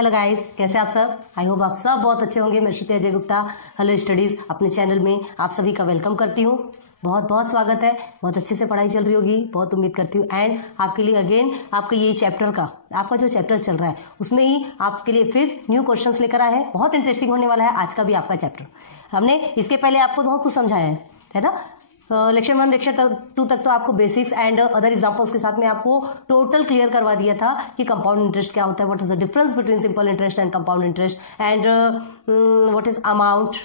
Hello guys, कैसे आप सब? आई होप आप सब बहुत अच्छे होंगे। मैं श्रुति अजय गुप्ता हेलो स्टडीज अपने चैनल में आप सभी का वेलकम करती हूँ। बहुत बहुत स्वागत है। बहुत अच्छे से पढ़ाई चल रही होगी, बहुत उम्मीद करती हूँ। एंड आपके लिए अगेन आपके ये चैप्टर का आपका जो चैप्टर चल रहा है उसमें ही आपके लिए फिर न्यू क्वेश्चंस लेकर आए हैं। बहुत इंटरेस्टिंग होने वाला है आज का भी आपका चैप्टर। हमने इसके पहले आपको बहुत कुछ समझाया है ना। लेक्चर 1 लेक्चर 2 तक तो आपको बेसिक्स एंड अदर एग्जांपल्स के साथ में आपको टोटल क्लियर करवा दिया था कि कंपाउंड इंटरेस्ट क्या होता है, what is the difference between simple interest and compound interest, and what is amount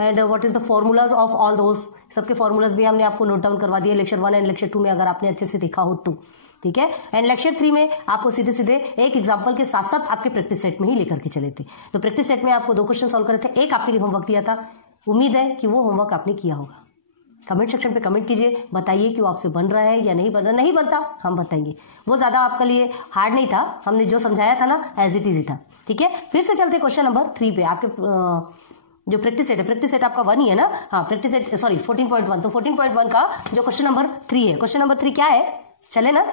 and what is the formulas of all those. सबके फॉर्मूलाज भी हमने आपको नोट डाउन करवा दिए लेक्चर 1 एंड लेक्चर 2 में, अगर आपने अच्छे से देखा हो तो। ठीक है। एंड लेक्चर 3 में आपको सीधे सीधे एक एग्जांपल के साथ साथ आपके प्रैक्टिस सेट में ही लेकर के चले थे। तो प्रैक्टिस सेट में आपको 2 क्वेश्चन सॉल्व करे थे, एक आपके लिए होमवर्क दिया था। उम्मीद है कि वो होमवर्क आपने किया होगा। कमेंट सेक्शन पे कमेंट कीजिए, बताइए कि वो आपसे बन रहा है या नहीं बन रहा। नहीं बनता हम बताएंगे, वो ज़्यादा आपके लिए हार्ड नहीं था। हमने जो समझाया था ना एज इट इज ही था। ठीक है। फिर से चलते क्वेश्चन नंबर 3 पे। आपके जो प्रैक्टिस सेट है, प्रैक्टिस सेट आपका 1 ही है ना। हाँ, प्रैक्टिस सेट सॉरी 14.1। तो 14.1 का जो क्वेश्चन नंबर 3 है, क्वेश्चन नंबर 3 क्या है? चले ना,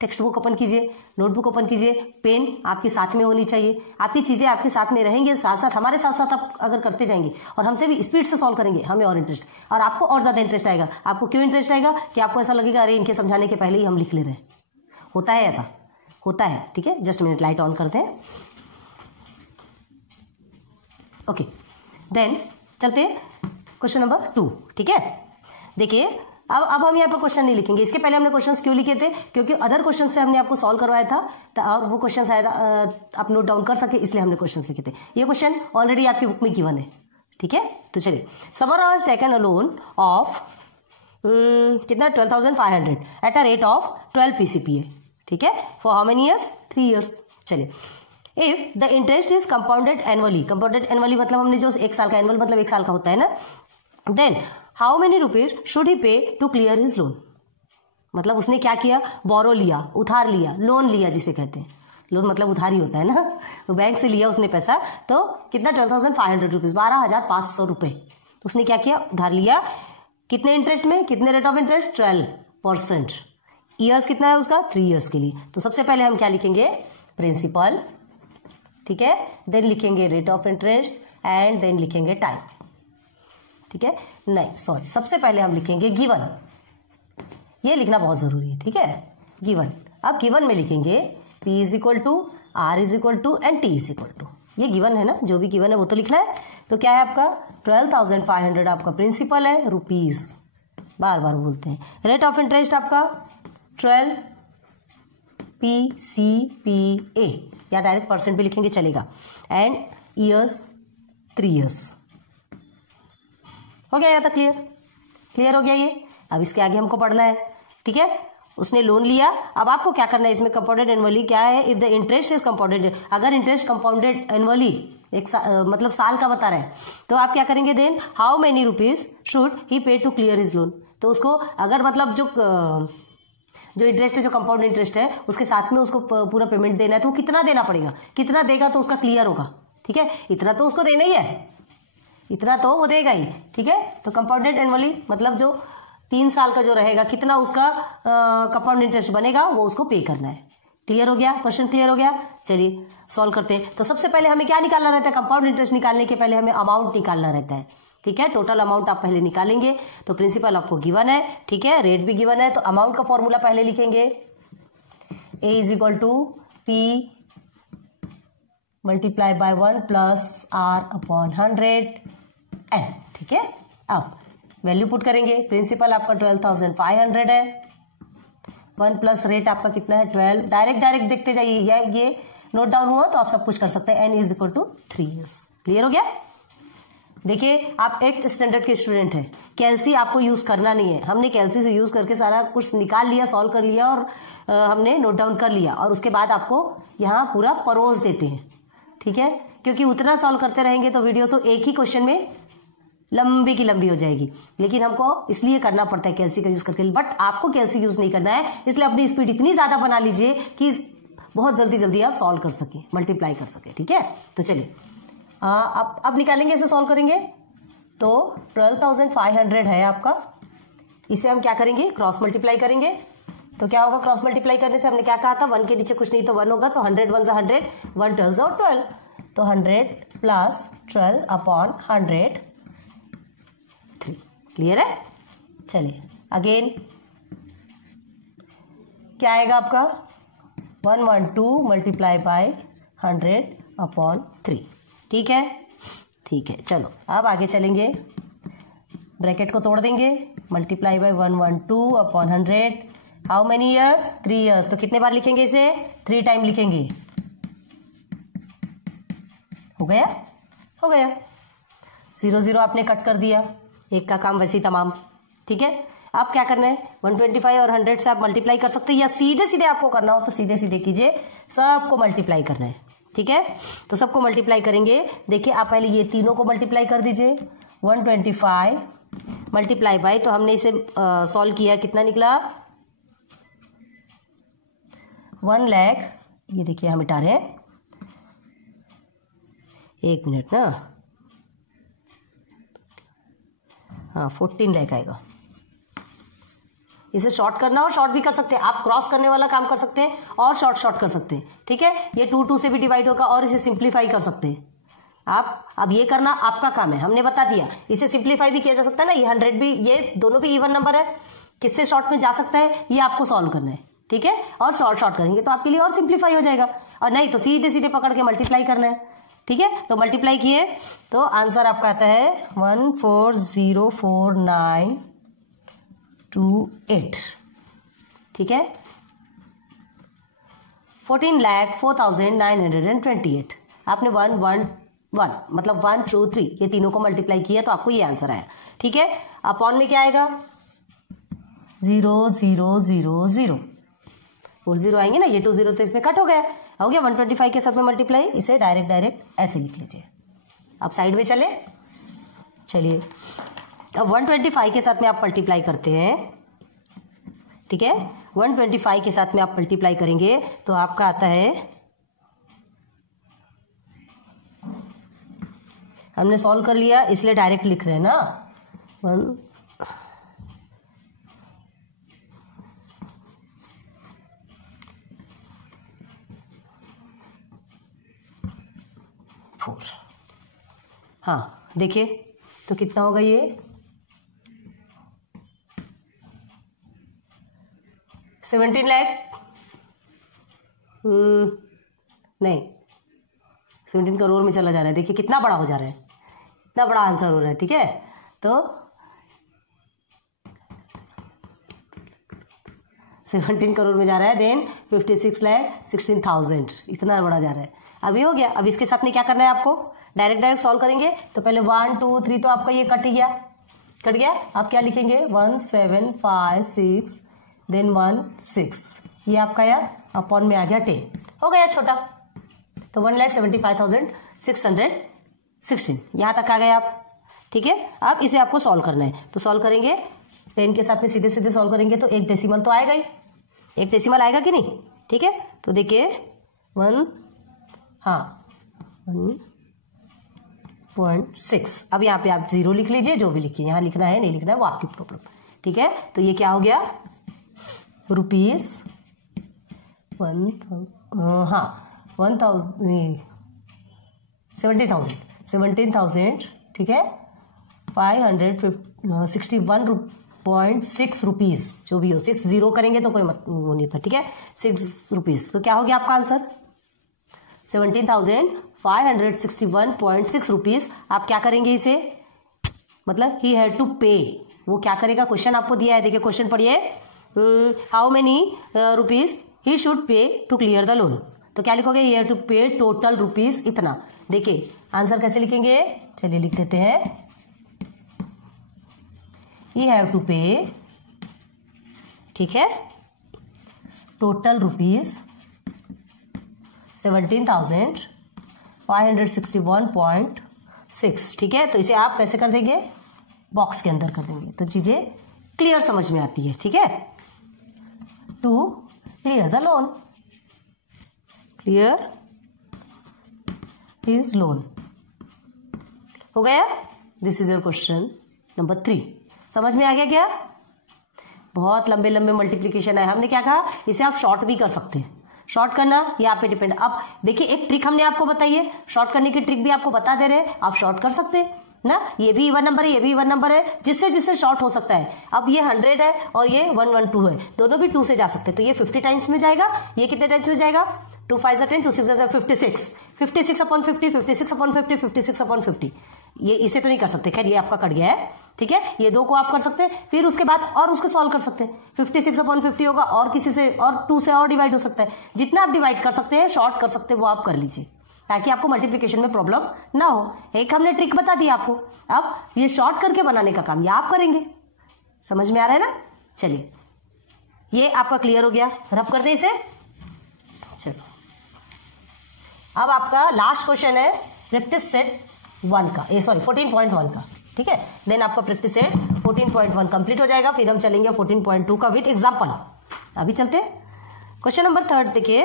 टेक्स्ट बुक ओपन कीजिए, नोटबुक ओपन कीजिए, पेन आपके साथ में होनी चाहिए। आपकी चीजें आपके साथ में रहेंगे, साथ साथ हमारे साथ साथ आप अगर करते जाएंगे और हमसे भी स्पीड से सॉल्व करेंगे, हमें और इंटरेस्ट और आपको और ज्यादा इंटरेस्ट आएगा। आपको क्यों इंटरेस्ट आएगा कि आपको ऐसा लगेगा अरे इनके समझाने के पहले ही हम लिख ले रहे हैं। होता है, ऐसा होता है। ठीक है, जस्ट मिनट, लाइट ऑन करते हैं। ओके, देन चलते क्वेश्चन नंबर 2। ठीक है, देखिए अब हम यहाँ पर क्वेश्चन नहीं लिखेंगे। इसके पहले हमने क्वेश्चंस क्यों लिखे थे? क्योंकि अदर क्वेश्चन से हमने आपको सॉल्व करवाया था और वो क्वेश्चन शायद आप नोट डाउन कर सके, इसलिए हमने क्वेश्चंस लिखे थे। ये क्वेश्चन ऑलरेडी आपकी बुक में गिवन है। ठीक है, तो चलिए। Samar was taken a loan of कितना 12,500 at a rate of 12 PCPA। ठीक है, for how many years? 3 years. चलिए, if the interest is compounded annually, compounded annually मतलब हमने जो 1 साल का, एनुअल मतलब 1 साल का होता है ना, then how many rupees should he pay to clear his loan. मतलब उसने क्या किया? बोरो लिया, उधार लिया, लोन लिया जिसे कहते हैं। लोन मतलब उधार ही होता है ना। तो बैंक से लिया उसने पैसा, तो कितना 12,500 रुपीज, 12,500 रुपए। तो उसने क्या किया? उधार लिया। कितने इंटरेस्ट में? कितने रेट ऑफ इंटरेस्ट? 12%। ईयर्स कितना है उसका? 3 ईयर्स के लिए। तो सबसे पहले हम क्या लिखेंगे? प्रिंसिपल। ठीक है, देन लिखेंगे rate of interest and then लिखेंगे टाइम। ठीक है, नहीं सॉरी, सबसे पहले हम लिखेंगे गिवन। ये लिखना बहुत जरूरी है। ठीक है, गिवन। अब गिवन में लिखेंगे P is equal to R is equal to and T is equal to. ये गिवन है ना, जो भी गिवन है वो तो लिखना है। तो क्या है आपका? 12,500 आपका प्रिंसिपल है, रुपीज, बार बार बोलते हैं। रेट ऑफ इंटरेस्ट आपका 12 PCPA, या डायरेक्ट परसेंट भी लिखेंगे चलेगा। And years 3 years. हो गया या तक? क्लियर हो गया ये। अब इसके आगे हमको पढ़ना है। ठीक है, उसने लोन लिया। अब आपको क्या करना है इसमें? कंपाउंडेड एनुअली क्या है? If the interest is compounded, अगर इंटरेस्ट कंपाउंडेड एनुअली मतलब साल का बता रहे हैं, तो आप क्या करेंगे? Then how many rupees should he pay to clear his loan. तो उसको अगर मतलब जो इंटरेस्ट है, जो कंपाउंड इंटरेस्ट है, उसके साथ में उसको पूरा पेमेंट देना है, तो कितना देना पड़ेगा? कितना देगा तो उसका क्लियर होगा? ठीक है, इतना तो उसको देना ही है, इतना तो वो देगा ही। ठीक है, तो कंपाउंडेड एनुअली मतलब जो 3 साल का जो रहेगा, कितना उसका कंपाउंड इंटरेस्ट बनेगा वो उसको पे करना है। क्लियर हो गया? क्वेश्चन क्लियर हो गया? चलिए सॉल्व करते हैं। तो सबसे पहले हमें क्या निकालना रहता है? कंपाउंड इंटरेस्ट निकालने के पहले हमें अमाउंट निकालना रहता है। ठीक है, टोटल अमाउंट आप पहले निकालेंगे। तो प्रिंसिपल आपको गिवन है, ठीक है, रेट भी गिवन है, तो अमाउंट का फॉर्मूला पहले लिखेंगे। A is equal to P multiply by 1 plus R upon 100 n. ठीक है, अब वैल्यू पुट करेंगे। प्रिंसिपल आपका 12,500 है, 1 प्लस रेट आपका कितना है? 12। डायरेक्ट देखते जाइए, ये नोट डाउन हुआ तो आप सब कुछ कर सकते हैं। N is equal to 3 years. Clear हो गया? देखिए, आप 8th स्टैंडर्ड के स्टूडेंट हैं, कैलसी आपको यूज करना नहीं है। हमने कैलसी से यूज करके सारा कुछ निकाल लिया, सॉल्व कर लिया और हमने नोट डाउन कर लिया, और उसके बाद आपको यहाँ पूरा परोस देते हैं। ठीक है, क्योंकि उतना सॉल्व करते रहेंगे तो वीडियो तो एक ही क्वेश्चन में लंबी की लंबी हो जाएगी, लेकिन हमको इसलिए करना पड़ता है कैलसी का यूज करके। बट आपको कैलसी यूज नहीं करना है, इसलिए अपनी स्पीड इतनी ज्यादा बना लीजिए कि बहुत जल्दी जल्दी आप सॉल्व कर सके, मल्टीप्लाई कर सके। ठीक है, तो चलिए अब निकालेंगे, इसे सॉल्व करेंगे। तो 12,500 है आपका, इसे हम क्या करेंगे? क्रॉस मल्टीप्लाई करेंगे। तो क्या होगा, क्रॉस मल्टीप्लाई करने से हमने क्या कहा था, 1 के नीचे कुछ नहीं तो 1 होगा, तो 100 1 100, 1 12 और 12, तो 100 प्लस 12 अपॉन 100 3। क्लियर है? चलिए अगेन क्या आएगा आपका, 112 मल्टीप्लाई बाय 100 अपॉन 3। ठीक है, ठीक है। चलो अब आगे चलेंगे, ब्रैकेट को तोड़ देंगे, multiply by 112 upon 100, how many years, 3 years. तो कितने बार लिखेंगे इसे, 3 टाइम लिखेंगे। हो गया, हो गया। 0 0 आपने कट कर दिया, एक का काम वैसे ही तमाम। ठीक है, अब क्या करना है, 125 और 100 से आप मल्टीप्लाई कर सकते हैं, या सीधे सीधे आपको करना हो तो सीधे सीधे कीजिए, सबको मल्टीप्लाई करना है। ठीक है, तो सबको मल्टीप्लाई करेंगे। देखिए आप पहले ये तीनों को मल्टीप्लाई कर दीजिए, 125 मल्टीप्लाई बाय, तो हमने इसे सॉल्व किया, कितना निकला, 1 लाख। ये देखिए हम मिटा रहे हैं, 1 मिनट ना, हाँ 14 लाख आएगा। इसे शॉर्ट करना हो शॉर्ट भी कर सकते हैं आप, क्रॉस करने वाला काम कर सकते हैं और शॉर्ट कर सकते हैं। ठीक है, ये 2 2 से भी डिवाइड होगा और इसे सिंप्लीफाई कर सकते हैं आप। अब ये करना आपका काम है, हमने बता दिया। इसे सिंप्लीफाई भी किया जा सकता है ना, ये 100 भी, ये दोनों भी इवन नंबर है, किससे शॉर्ट में जा सकता है ये आपको सॉल्व करना है। ठीक है, और शॉर्ट करेंगे तो आपके लिए और सिंप्लीफाई हो जाएगा, और नहीं तो सीधे सीधे पकड़ के मल्टीप्लाई करना है। ठीक है, तो मल्टीप्लाई किए तो आंसर आपका आता है 1404928। ठीक है, 14,04,928। आपने 1 1 1 मतलब 1 2 3 ये तीनों को मल्टीप्लाई किया तो आपको ये आंसर आया। ठीक है, अपॉन में क्या आएगा, 0 0 0 0, 4 0 आएंगे ना, ये 2 0 तो इसमें कट हो गया, हो गया। 125 के साथ में मल्टीप्लाई, इसे डायरेक्ट ऐसे लिख लीजिए। अब साइड में चले, चलिए अब 125 के साथ में आप मल्टीप्लाई करते हैं। ठीक है, 125 के साथ में आप मल्टीप्लाई करेंगे तो आपका आता है, हमने सॉल्व कर लिया इसलिए डायरेक्ट लिख रहे हैं ना, 1 4। हाँ देखिए तो कितना होगा ये, 17 लाख, नहीं 17 करोड़ में चला जा रहा है। देखिए कितना बड़ा हो जा रहा है, इतना बड़ा आंसर हो रहा है। ठीक है, तो 17 करोड़ में जा रहा है, देन 56,16,000, इतना बड़ा जा रहा है। अभी हो गया। अब इसके साथ में क्या करना है आपको, डायरेक्ट सॉल्व करेंगे तो पहले 1 2 3 तो आपका ये कट गया। आप क्या लिखेंगे, 1 7 5 6 देन 1 6, ये आपका यार अपॉन में आ गया 10, हो गया छोटा, तो 1,75,616 यहाँ तक आ गए आप। ठीक है, अब इसे आपको सॉल्व करना है, तो सॉल्व करेंगे 10 के साथ में सीधे सीधे सॉल्व करेंगे तो एक डेसिमल तो आएगा ही, एक डेसिमल आएगा कि नहीं। ठीक है, तो देखिए 1.6। अब यहाँ पे आप 0 लिख लीजिए, जो भी लिखिए, यहाँ लिखना है नहीं लिखना है वो आपकी प्रॉब्लम। ठीक है, तो ये क्या हो गया, रुपीज 17,000। ठीक है, 561.6 रुपीज, जो भी हो, 6 0 करेंगे तो कोई वो नहीं होता। ठीक है, 6 रुपीज, तो क्या हो गया आपका आंसर, 17,561.6 रुपीज। आप क्या करेंगे इसे, मतलब ही हैड टू पे, वो क्या करेगा, क्वेश्चन आपको दिया है, देखिए क्वेश्चन पढ़िए, how many rupees he should pay to clear the loan. तो क्या लिखोगे, he had to pay total rupees इतना। देखिए आंसर कैसे लिखेंगे, चलिए लिख देते हैं, ही हैव टू पे, ठीक है, टोटल रुपीज 17,561.6। ठीक है, तो इसे आप कैसे कर देंगे, बॉक्स के अंदर कर देंगे तो चीजें क्लियर समझ में आती है। ठीक है, to clear the loan, clear his loan, हो गया। This is your question number 3। समझ में आ गया क्या, बहुत लंबे लंबे मल्टीप्लीकेशन है। हमने क्या कहा, इसे आप शॉर्ट भी कर सकते हैं। शॉर्ट करना ये आप पे डिपेंड। अब देखिए एक ट्रिक हमने आपको बताई है, शॉर्ट करने की ट्रिक भी आपको बता दे रहे हैं, आप शॉर्ट कर सकते हैं ना। ये भी इवन नंबर है, ये भी इवन नंबर है, जिससे जिससे शॉर्ट हो सकता है। अब ये 100 है और ये 112 है, दोनों भी 2 से जा सकते हैं, तो ये 50 टाइम्स में जाएगा। ये कितने टाइम्स में जाएगा, 2 5 10, 2 6 56, 56 अपॉन 50, 56 अपॉन 50, 56 अपॉन 50। ये इसे तो नहीं कर सकते, खैर ये आपका कट गया है, ठीक है। ये 2 को आप कर सकते हैं, फिर उसके बाद और उसको सॉल्व कर सकते हैं। 56 अपॉन 50 होगा और किसी से और 2 से और डिवाइड हो सकता है। जितना आप डिवाइड कर सकते हैं, शॉर्ट कर सकते हैं, वो आप कर लीजिए, ताकि आपको मल्टीप्लिकेशन में प्रॉब्लम ना हो। एक हमने ट्रिक बता दी आपको, अब ये शॉर्ट करके बनाने का काम ये आप करेंगे। समझ में आ रहा है ना। चलिए ये आपका क्लियर हो गया, रब कर दें इसे। चलो अब आपका लास्ट क्वेश्चन है प्रैक्टिस सेट 1 का, 14.1 का, ठीक है। देन आपका प्रैक्टिस सेट 14.1 कंप्लीट हो जाएगा, फिर हम चलेंगे 14.2 का विद एग्जाम्पल। अभी चलते हैं क्वेश्चन नंबर 3 देखिए।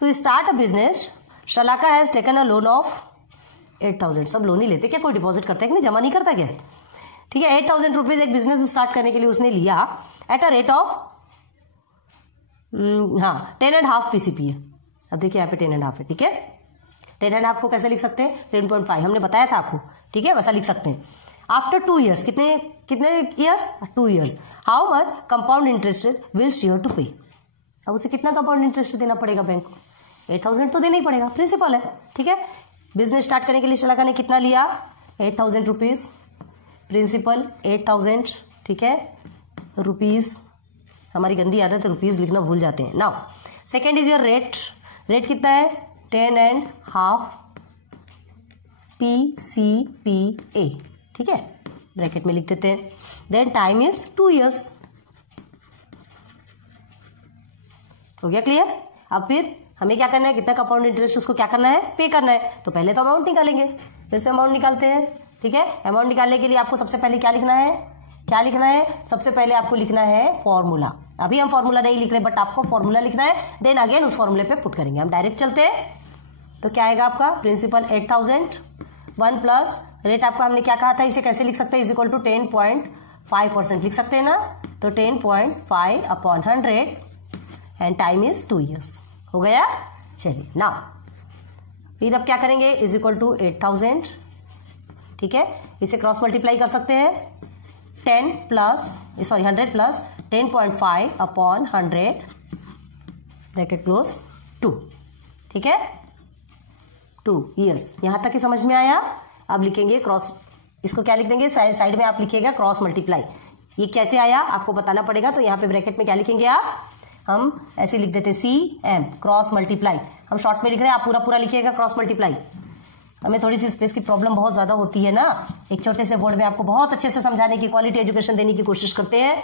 To start a business Shalaka has taken a loan of 8,000। सब लोन ही लेते क्या, कोई डिपॉजिट करता है कि नहीं, जमा नहीं करता क्या, ठीक है। 8,000 रुपीज एक बिजनेस स्टार्ट करने के लिए उसने लिया eight a rate of 10.5 PCP है। अब देखिए यहाँ पे 10.5 है, ठीक है। 10.5 को कैसे लिख सकते हैं, 10.5 हमने बताया था आपको, ठीक है, वैसा लिख सकते हैं। आफ्टर 2 ईयर्स, कितने years, 2 years, how much compound interest will she have to pay. अब उसे कितना कंपाउंड इंटरेस्ट देना पड़ेगा बैंक को, 8,000 तो देना ही पड़ेगा, प्रिंसिपल है, ठीक है। बिजनेस स्टार्ट करने के लिए शलाका ने कितना लिया, 8,000 रुपीज, प्रिंसिपल 8,000, ठीक है, रुपीज। हमारी गंदी आदत है रुपीज लिखना भूल जाते हैं। Now second is your rate, rate कितना है, 10.5 PCPA, ठीक है, ब्रैकेट में लिख देते हैं। Then time is 2 years. हो गया क्लियर। अब फिर हमें क्या करना है, कितना कंपाउंड इंटरेस्ट उसको क्या करना है, पे करना है। तो पहले तो अमाउंट निकालेंगे, फिर से अमाउंट निकालते हैं, ठीक है। अमाउंट निकालने के लिए आपको सबसे पहले क्या लिखना है, क्या लिखना है, सबसे पहले आपको लिखना है फॉर्मूला। अभी हम फॉर्मूला नहीं लिख रहे, बट आपको फॉर्मूला लिखना है, देन अगेन उस फॉर्मूले पे पुट करेंगे। हम डायरेक्ट चलते हैं, तो क्या आएगा आपका, प्रिंसिपल 8,000 1 प्लस रेट आपका हमने क्या कहा था, इसे कैसे लिख सकते हैं, इज इक्वल टू 10.5% लिख सकते हैं ना। तो 10.5 upon 100 and time is 2 years. हो गया। चलिए ना फिर अब क्या करेंगे, इज इक्वल टू 8,000, ठीक है, इसे क्रॉस मल्टीप्लाई कर सकते हैं। 100 प्लस 10.5 अपॉन 100 ब्रैकेट क्लोज 2, ठीक है, 2 ईयर्स। यहां तक ही समझ में आया। अब लिखेंगे क्रॉस, इसको क्या लिख देंगे, साइड में आप लिखिएगा क्रॉस मल्टीप्लाई। ये कैसे आया आपको बताना पड़ेगा, तो यहाँ पे ब्रैकेट में क्या लिखेंगे आप, हम ऐसे लिख देते CM क्रॉस मल्टीप्लाई। हम शॉर्ट में लिख रहे हैं, आप पूरा पूरा लिखिएगा क्रॉस मल्टीप्लाई। हमें थोड़ी सी स्पेस की प्रॉब्लम बहुत ज्यादा होती है ना, एक छोटे से बोर्ड में आपको बहुत अच्छे से समझाने की, क्वालिटी एजुकेशन देने की कोशिश करते हैं।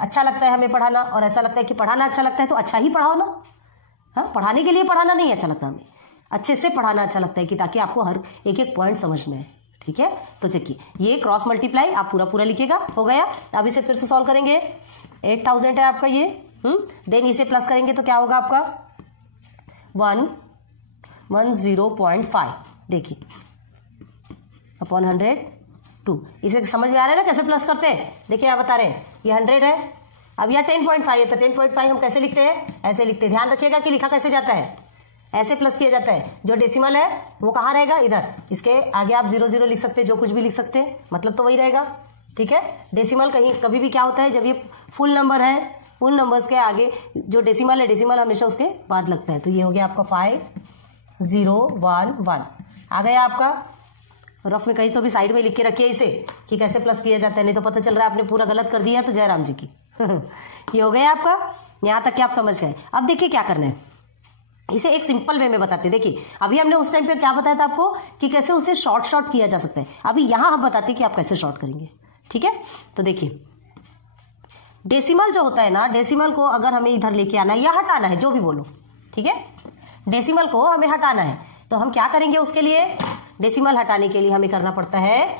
अच्छा लगता है हमें पढ़ाना, और ऐसा लगता है कि पढ़ाना अच्छा लगता है तो अच्छा ही पढ़ाओ ना। हाँ, पढ़ाने के लिए पढ़ाना नहीं अच्छा लगता हमें, अच्छे से पढ़ाना अच्छा लगता है, कि ताकि आपको हर एक एक पॉइंट समझ में आए, ठीक है। तो देखिए ये क्रॉस मल्टीप्लाई आप पूरा पूरा लिखिएगा। हो गया। अब इसे फिर से सॉल्व करेंगे। 8,000 है आपका ये, देन इसे प्लस करेंगे तो क्या होगा आपका 110.5, देखिए अपॉन 100 2। इसे समझ में आ रहा है ना कैसे प्लस करते हैं, देखिए आप बता रहे हैं ये 100 है, अब यह 10.5 है, तो 10.5 हम कैसे लिखते हैं, ऐसे लिखते हैं। ध्यान रखिएगा कि लिखा कैसे जाता है, ऐसे प्लस किया जाता है। जो डेसिमल है वो कहाँ रहेगा, इधर, इसके आगे आप 0 लिख सकते हैं, जो कुछ भी लिख सकते हैं, मतलब तो वही रहेगा, ठीक है। डेसिमल कहीं कभी भी क्या होता है, जब ये फुल नंबर है, फुल नंबर्स के आगे जो डेसिमल है, डेसिमल हमेशा उसके बाद लगता है। तो ये हो गया आपका 5011 आ गया आपका। रफ में कहीं तो भी साइड में लिख के रखिए इसे कि कैसे प्लस किया जाता है, नहीं तो पता चल रहा है आपने पूरा गलत कर दिया तो जयराम जी की। ये हो गया आपका, यहां तक कि आप समझ गए। अब देखिए क्या करना है, इसे एक सिंपल वे में बताते। देखिए अभी हमने उस टाइम पे क्या बताया था आपको कि कैसे उसे शॉर्ट किया जा सकता है। अभी यहां हम बताते हैं कि आप कैसे शॉर्ट करेंगे, ठीक है। तो देखिए डेसिमल जो होता है ना, डेसिमल को अगर हमें इधर लेके आना है या हटाना है, जो भी बोलो, ठीक है, डेसिमल को हमें हटाना है, तो हम क्या करेंगे उसके लिए, डेसिमल हटाने के लिए हमें करना पड़ता है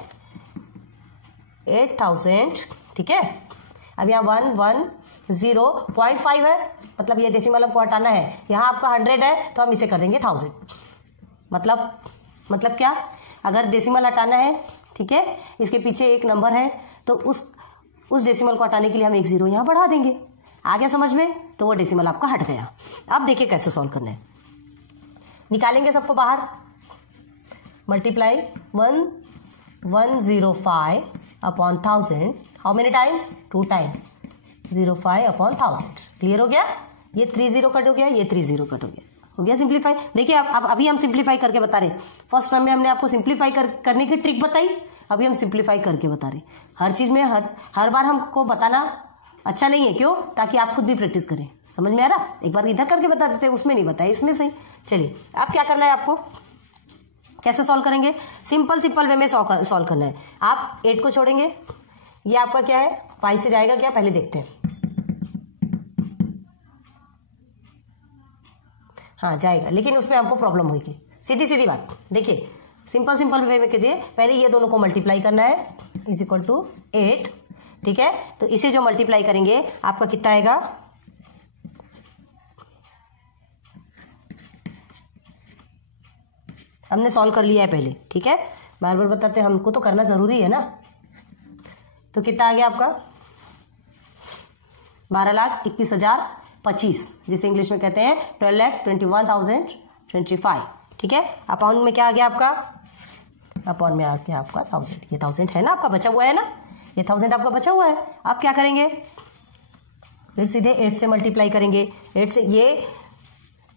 8,000, ठीक है। अब यहाँ 110.5 है, मतलब ये डेसिमल हमको हटाना है। यहाँ आपका 100 है तो हम इसे कर देंगे 1000। मतलब क्या, अगर डेसिमल हटाना है, ठीक है, इसके पीछे एक नंबर है तो उस उस डेसिमल को हटाने के लिए हम एक जीरो यहाँ बढ़ा देंगे। आ गया समझ में? तो वो डेसिमल आपका हट गया। अब देखिए कैसे सॉल्व करना है। निकालेंगे सबको बाहर। Multiply 1105 upon 1000, how many times? 2 times, 05 upon 1000। Clear हो गया? ये 30 कट हो गया, ये 30 कट हो गया सिंप्लीफाई। देखिए अब अभी हम सिंप्लीफाई करके बता रहे हैं। फर्स्ट टर्म में हमने आपको सिंप्लीफाई करने की ट्रिक बताई, अभी हम सिंप्लीफाई करके बता रहे हैं। हर चीज में हर बार हमको बताना अच्छा नहीं है, क्यों? ताकि आप खुद भी प्रैक्टिस करें। समझ में आ रहा? एक बार इधर करके बता देते हैं, उसमें नहीं बताया, इसमें सही। चलिए अब क्या करना है आपको, कैसे सॉल्व करेंगे? सिंपल वे में सॉल्व करना है। आप 8 को छोड़ेंगे, ये आपका क्या है 5 से जाएगा क्या, पहले देखते हैं। हाँ जाएगा, लेकिन उसमें हमको प्रॉब्लम होगी। सीधी बात देखिए, सिंपल वे में कीजिए। पहले ये दोनों को मल्टीप्लाई करना है, इज इक्वल टू 8, ठीक है? तो इसे जो मल्टीप्लाई करेंगे आपका कितना आएगा? हमने सॉल्व कर लिया है पहले, ठीक है? बार बार बताते हैं, हमको तो करना जरूरी है ना। तो कितना आ गया आपका? 12,21,025, जिसे इंग्लिश में कहते हैं 12,21,025, ठीक है? अपॉन में क्या आ गया आपका? अपॉन में आ गया आपका 1000। ये 1000 है ना आपका, बचा हुआ है ना, ये 1000 आपका बचा हुआ है। आप क्या करेंगे? फिर सीधे 8 से मल्टीप्लाई करेंगे। 8 से ये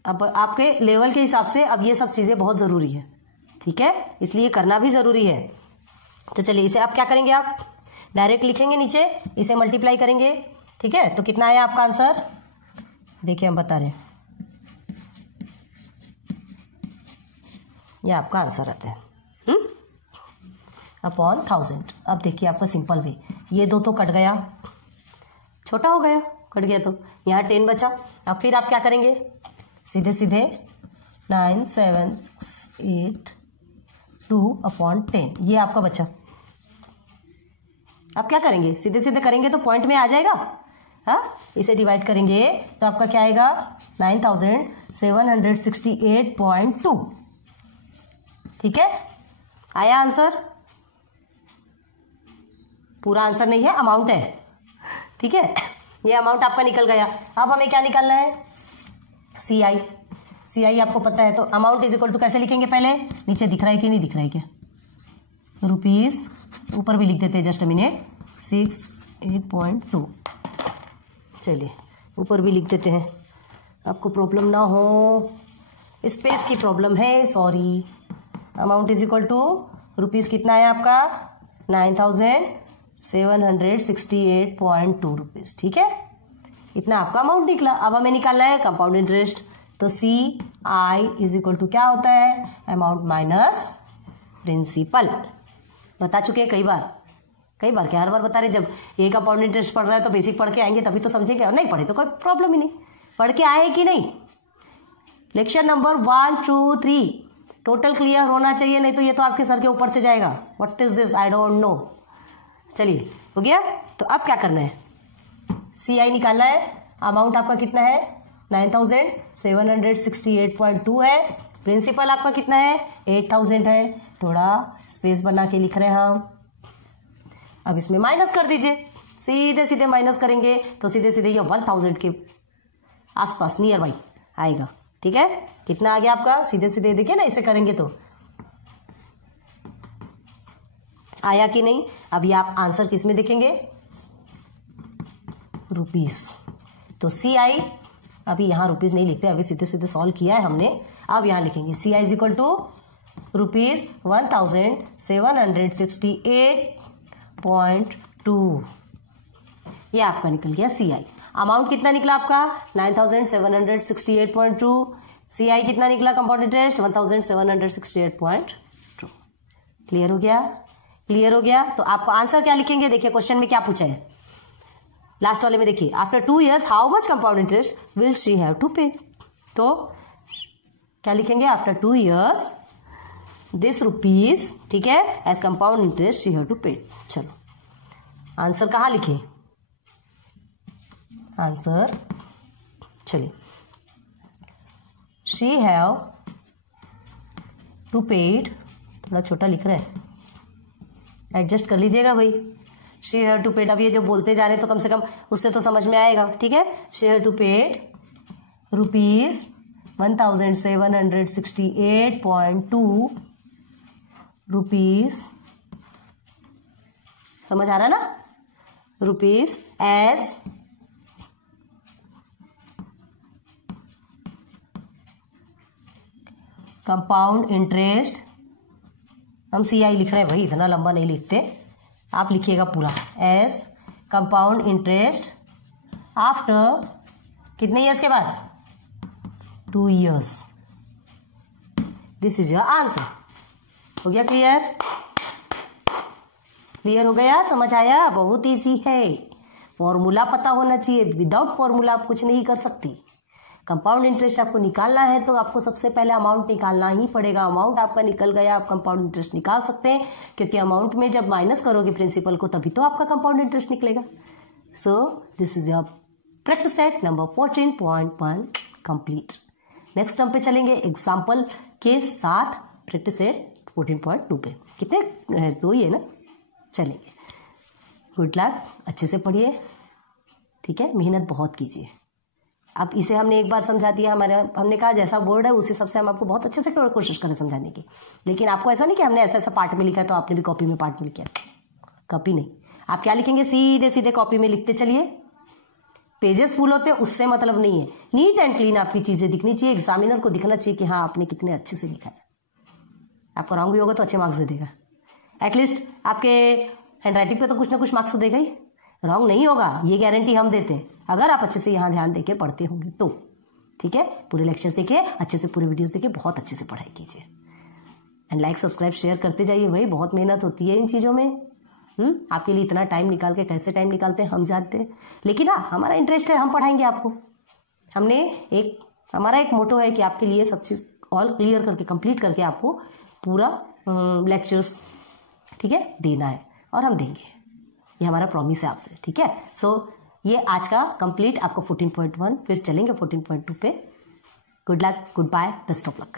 अब आपके लेवल के हिसाब से अब ये सब चीजें बहुत जरूरी है, ठीक है? इसलिए करना भी जरूरी है। तो चलिए इसे आप क्या करेंगे, आप डायरेक्ट लिखेंगे नीचे, इसे मल्टीप्लाई करेंगे, ठीक है? तो कितना आया आपका आंसर? देखिए हम बता रहे हैं, ये आपका आंसर आता है अपॉन 1000। अब देखिए आपका सिंपल वे, ये 2 तो कट गया, छोटा हो गया, कट गया तो यहाँ 10 बचा। अब फिर आप क्या करेंगे? सीधे 9782 अपॉन 10, ये आपका बचा। आप क्या करेंगे? सीधे करेंगे तो पॉइंट में आ जाएगा। हाँ, इसे डिवाइड करेंगे तो आपका क्या आएगा? 9768.2, ठीक है? आया आंसर? पूरा आंसर नहीं है, अमाउंट है, ठीक है? ये अमाउंट आपका निकल गया। अब हमें क्या निकालना है? CI आपको पता है, तो अमाउंट इज इक्वल टू कैसे लिखेंगे? पहले नीचे दिख रहा है कि नहीं दिख रहा है क्या? रुपीज, ऊपर भी लिख देते हैं, जस्ट अ मिनट, 68.2। चलिए ऊपर भी लिख देते हैं, आपको प्रॉब्लम ना हो, स्पेस की प्रॉब्लम है, sorry. Amount is equal to rupees कितना है आपका? 9768.2 रुपीज, ठीक है? इतना आपका अमाउंट निकला। अब हमें निकालना है कंपाउंड इंटरेस्ट। तो CI इज इक्वल टू क्या होता है? Amount minus principal. बता चुके हैं कई बार क्या, हर बार बता रहे। जब ये कंपाउंड इंटरेस्ट पढ़ रहा है तो बेसिक पढ़ के आएंगे तभी तो समझेंगे, और नहीं पढ़े तो कोई प्रॉब्लम ही नहीं। पढ़ के आए कि नहीं? लेक्चर नंबर 1, 2, 3 टोटल क्लियर होना चाहिए, नहीं तो ये तो आपके सर के ऊपर से जाएगा। What is this, I don't know. चलिए हो गया। तो अब क्या करना है? CI निकालना है। अमाउंट आपका कितना है? 9768.2 है। प्रिंसिपल आपका कितना है? 8000 है। थोड़ा स्पेस बना के लिख रहे हैं हम। अब इसमें माइनस कर दीजिए, सीधे माइनस करेंगे तो सीधे ये 1000 के आसपास नियर बाई आएगा, ठीक है? कितना आ गया आपका? सीधे देखिए ना, इसे करेंगे तो आया कि नहीं। अभी आप आंसर किसमें देखेंगे? रुपीस। तो CI, अभी यहाँ रुपीस नहीं लिखते, अभी सीधे सॉल्व किया है हमने। अब यहाँ लिखेंगे CI is equal to rupees 1768.2। ये आपका निकल गया CI। अमाउंट कितना निकला आपका? 9768.2। CI कितना निकला? Compound interest 1768.2। क्लियर हो गया? क्लियर हो गया। तो आपको आंसर क्या लिखेंगे? देखिए क्वेश्चन में क्या पूछा है, लास्ट वाले में देखिए, after 2 years how much compound interest will she have to pay. तो क्या लिखेंगे? आफ्टर 2 years दिस रुपीज, ठीक है, as compound interest she have to pay. चलो आंसर कहाँ लिखे? आंसर चलिए, शी हैव टू पेड, थोड़ा छोटा लिख रहे हैं, एडजस्ट कर लीजिएगा भाई। शी हैव टू पेड, अब ये जो बोलते जा रहे हैं तो कम से कम उससे तो समझ में आएगा, ठीक है। She have to paid rupees 1768.2 rupees, समझ आ रहा है ना, रुपीज एज कंपाउंड इंटरेस्ट, हम CI लिख रहे हैं भाई, इतना लंबा नहीं लिखते, आप लिखिएगा पूरा, एज कंपाउंड इंटरेस्ट आफ्टर कितने ईयर्स के बाद, 2 years। This is your answer. हो गया क्लियर? क्लियर हो गया, समझ आया? बहुत इजी है, फॉर्मूला पता होना चाहिए, विदाउट फॉर्मूला आप कुछ नहीं कर सकती। कंपाउंड इंटरेस्ट आपको निकालना है तो आपको सबसे पहले अमाउंट निकालना ही पड़ेगा। अमाउंट आपका निकल गया, आप कंपाउंड इंटरेस्ट निकाल सकते हैं, क्योंकि अमाउंट में जब माइनस करोगे प्रिंसिपल को तभी तो आपका कंपाउंड इंटरेस्ट निकलेगा। So this is your practice set number 14.1 complete. Next हम पे चलेंगे एग्जाम्पल के साथ, प्रैक्टिस सेट 14.2 पे। कितने 2 ही है ना, चलेंगे। गुड लक, अच्छे से पढ़िए, ठीक है, मेहनत बहुत कीजिए। अब इसे हमने एक बार समझा दिया, हमने कहा जैसा बोर्ड है उस हिसाब से हम आपको बहुत अच्छे से कोशिश करें समझाने की, लेकिन आपको ऐसा नहीं कि हमने ऐसा ऐसा पार्ट में लिखा है तो आपने भी कॉपी में पार्ट में लिखा है, कॉपी नहीं, आप क्या लिखेंगे, सीधे सीधे कॉपी में लिखते चलिए। पेजेस फुल होते हैं उससे मतलब नहीं है, नीट एंड क्लीन आपकी चीजें दिखनी चाहिए, एग्जामिनर को दिखना चाहिए कि हाँ आपने कितने अच्छे से लिखा है। आपको रॉन्ग भी होगा तो अच्छे मार्क्स दे देगा, एटलीस्ट आपके हैंडराइटिंग पे तो कुछ ना कुछ मार्क्स तो देगा ही। रॉन्ग नहीं होगा ये गारंटी हम देते हैं, अगर आप अच्छे से यहाँ ध्यान देके पढ़ते होंगे तो, ठीक है। पूरे लेक्चर्स देखिए, अच्छे से पूरे वीडियोस देखिए, बहुत अच्छे से पढ़ाई कीजिए, एंड लाइक सब्सक्राइब शेयर करते जाइए भाई, बहुत मेहनत होती है इन चीज़ों में। आपके लिए इतना टाइम निकाल के, कैसे टाइम निकालते हैं हम जानते हैं, लेकिन हाँ हमारा इंटरेस्ट है, हम पढ़ाएंगे आपको। हमारा एक मोटो है कि आपके लिए सब चीज़ ऑल क्लियर करके, कंप्लीट करके आपको पूरा लेक्चर्स, ठीक है, देना है, और हम देंगे, ये हमारा प्रॉमिस है आपसे, ठीक है। सो ये आज का कंप्लीट आपको 14.1, फिर चलेंगे 14.2 पे। Good luck, good bye, best of luck.